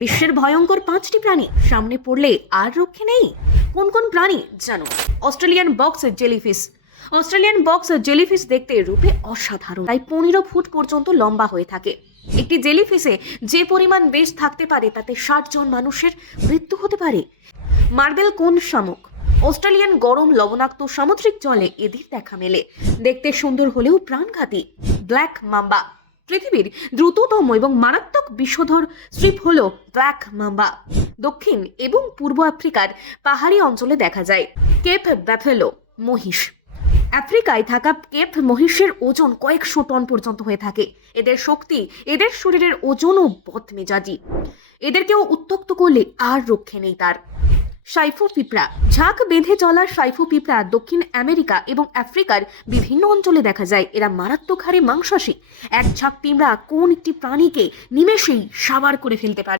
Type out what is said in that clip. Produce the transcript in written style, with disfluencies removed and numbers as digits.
বিশ্বের ভয়ঙ্কর 5টি প্রাণী সামনে পড়লে আর রক্ষে নেই। কোন কোন প্রাণী জানো? Australian box jellyfish. Australian box jellyfish দেখতে রূপে অসাধারণ, তাই 15 ফুট পর্যন্ত লম্বা হয়ে থাকে। একটি জেলিফিশে যে পরিমাণ বিষ থাকতে পারে তাতে 60 জন মানুষের মৃত্যু হতে পারে। মার্বেল কোন শামুক। অস্ট্রেলিয়ান গরম লবণাক্ত সামুদ্রিক জলে এদের দেখা মেলে। দেখতে সুন্দর হলেও প্রাণঘাতী। Black mamba. পৃথিবীর দ্রুততম এবং মারাত্মক বিষধর স্ট্রিপ হলো ব্ল্যাক মাম্বা। দক্ষিণ এবং পূর্ব আফ্রিকার পাহাড়ি অঞ্চলে দেখা যায়। কেপ ব্যাফেলো মহিষ। আফ্রিকায় থাকা কেপ মহিষের ওজন কয়েকশো টন পর্যন্ত হয়ে থাকে। এদের শক্তি, এদের শরীরের ওজনও বদমেজাজি। এদেরকেও উত্তক্ত করলে আর রক্ষে নেই তার। সাইফো পিঁপড়া। ঝাঁক বেঁধে চলা সাইফো পিঁপড়া দক্ষিণ আমেরিকা এবং আফ্রিকার বিভিন্ন অঞ্চলে দেখা যায়। এরা মারাত্মক হারে মাংসাশী। এক ঝাঁক পিঁপড়া কোন একটি প্রাণীকে নিমেষেই সাবার করে ফেলতে পারে।